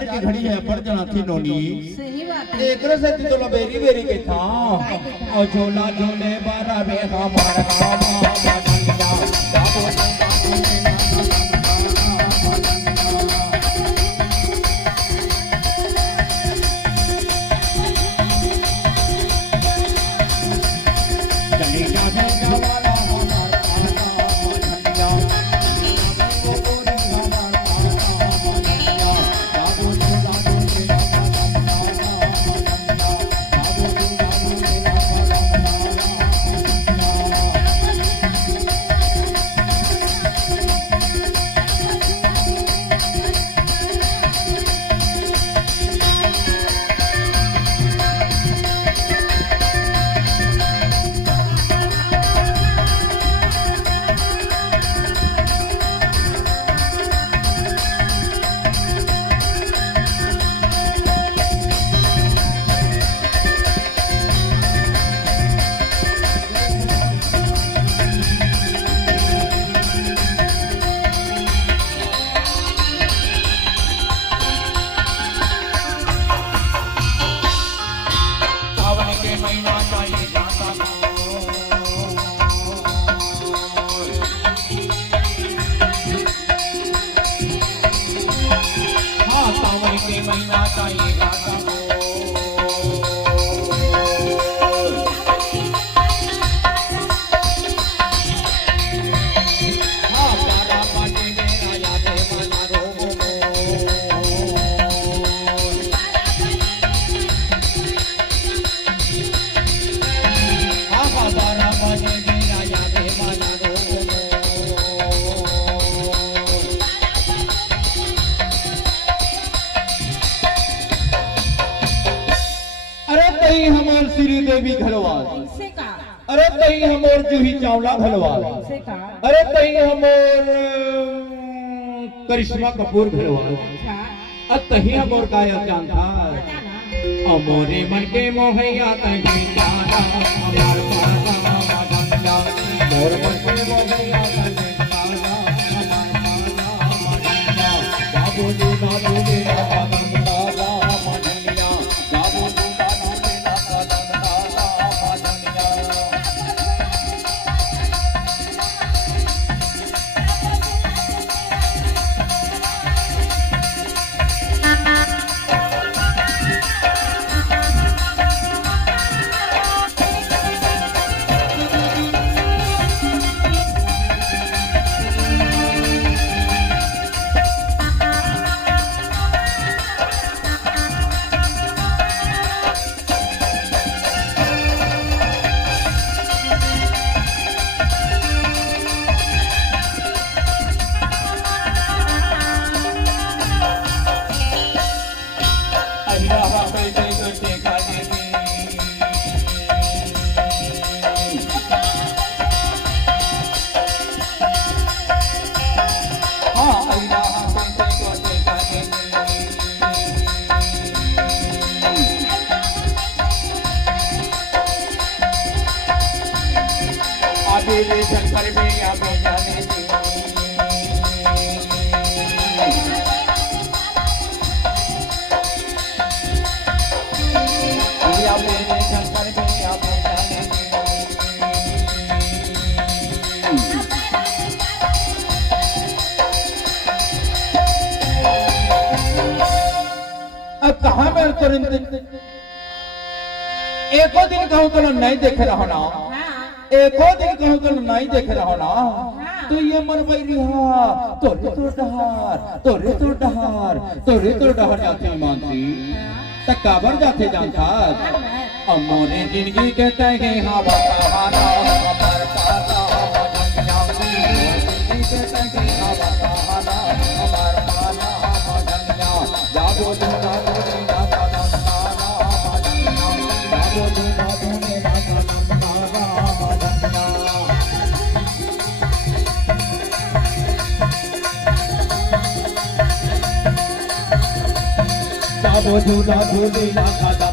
इंतजार की घड़ी है पर जना थी नोनी सही बात है। एक से ती तो बेरी बेरी के था और झोला झोले बारा रे हमारा महीना चाहिए गाता हमार श्री देवी घरवाल अरे तही हमोर जूही चावला घरवाल अरे तही हमोर करिश्मा कपूर घरवाल तही हमोर काया जानता अमोरे मन के मोहैया तही जाना हमार पासा मोर मन के मोहैया तही जाना हमार पासा बाबू जी शंकर में या जाने दी शंकर में या जाने अब कहाँ में तुरंत एको दिन कहूँ तो नहीं देख रहा ना एको दिन कहूँ तो नहीं देख रहा ना तो ये मन बैरी तोरे तो डहार जाते मानसी तकाबर जाते जानता अमोरे जिंदगी के तहे हवा सहारा अमर पासा जिंदगी के तहे हवा सहारा अमर पासा जाबो दूना दूना जाबो दूना दूना